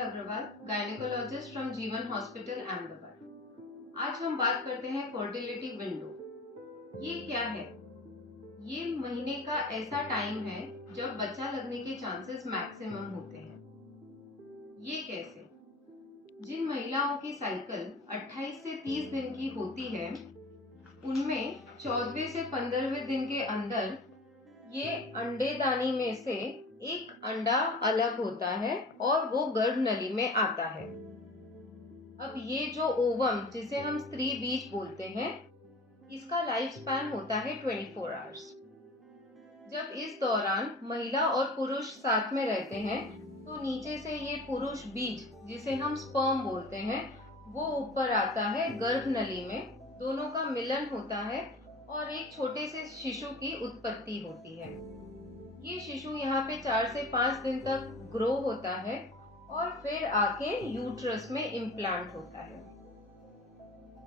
Agarwal, gynaecologist from जीवन hospital Ahmedabad. आज हम बात करते हैं फर्टिलिटी विंडो। ये क्या है? ये महीने का ऐसा टाइम है जब बच्चा लगने के चांसेस मैक्सिमम होते हैं। ये कैसे? जिन महिलाओं की साइकिल 28 से 30 दिन की होती है, उनमें 14वें से 15वें दिन के अंदर ये अंडेदानी में से एक अंडा अलग होता है और वो गर्भ नली में आता है। अब ये जो ओवम, जिसे हम स्त्री बीज बोलते हैं, इसका लाइफ स्पैन होता है 24 आवर्स। जब इस दौरान महिला और पुरुष साथ में रहते हैं तो नीचे से ये पुरुष बीज, जिसे हम स्पर्म बोलते हैं, वो ऊपर आता है गर्भ नली में। दोनों का मिलन होता है और एक छोटे से शिशु की उत्पत्ति होती है। ये शिशु यहाँ पे 4 से 5 दिन तक ग्रो होता है और फिर आके यूट्रस में इम्प्लांट होता है।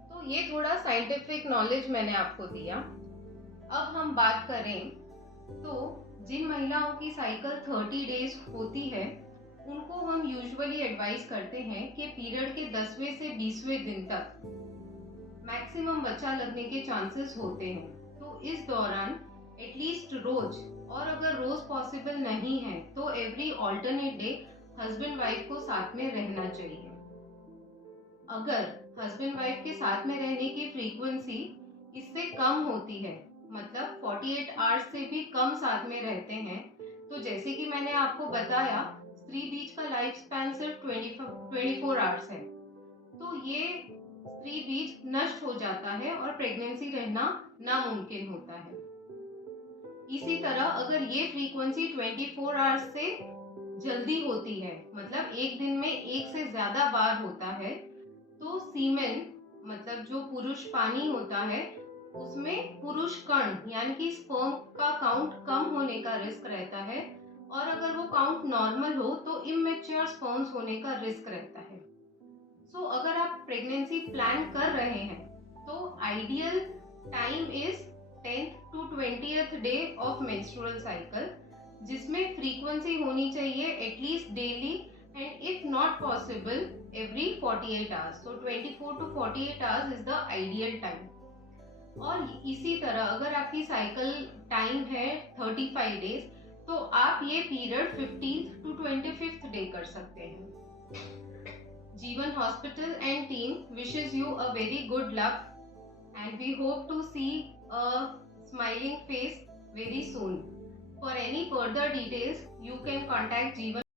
तो ये थोड़ा साइंटिफिक नॉलेज मैंने आपको दिया। अब हम बात करें तो जिन महिलाओं की साइकिल 30 डेज होती है, उनको हम यूजुअली एडवाइस करते हैं कि पीरियड के 10वें से 20वें दिन तक मैक्सिमम बच्चा लगने के चांसेस होते हैं। तो इस दौरान एटलीस्ट रोज, और अगर रोज पॉसिबल नहीं है तो every alternate day husband wife को साथ में रहना चाहिए। अगर हस्बैंड वाइफ के साथ में रहने की फ्रीक्वेंसी इससे कम होती है, मतलब 48 आवर्स से भी कम साथ में रहते हैं, तो जैसे कि मैंने आपको बताया, स्त्री बीज का लाइफ स्पैन सिर्फ 24 आवर्स है, तो ये स्त्री बीज नष्ट हो जाता है और प्रेगनेंसी रहना नामुमकिन होता है। इसी तरह अगर ये फ्रीक्वेंसी 24 आवर्स से जल्दी होती है, मतलब एक दिन में एक से ज्यादा बार होता है, तो सीमेन, मतलब जो पुरुष पानी होता है, उसमें पुरुष कण यानी कि स्पर्म का काउंट कम होने का रिस्क रहता है, और अगर वो काउंट नॉर्मल हो तो इमेच्योर स्पर्म्स होने का रिस्क रहता है। सो अगर आप प्रेगनेंसी प्लान कर रहे हैं तो ideal time is 10th to 20th day of menstrual cycle, जिसमें फ्रीक्वेंसी होनी चाहिए at least daily, and if not possible every 48 hours. So 24 to 48 hours is the ideal time. और इसी तरह अगर आपकी साइकिल टाइम है 35 डेज, तो आप ये period 15th to 25th day कर सकते हैं। जीवन hospital and team wishes you a very good luck, and we hope to see a smiling face very soon. For any further details, you can contact Jeevan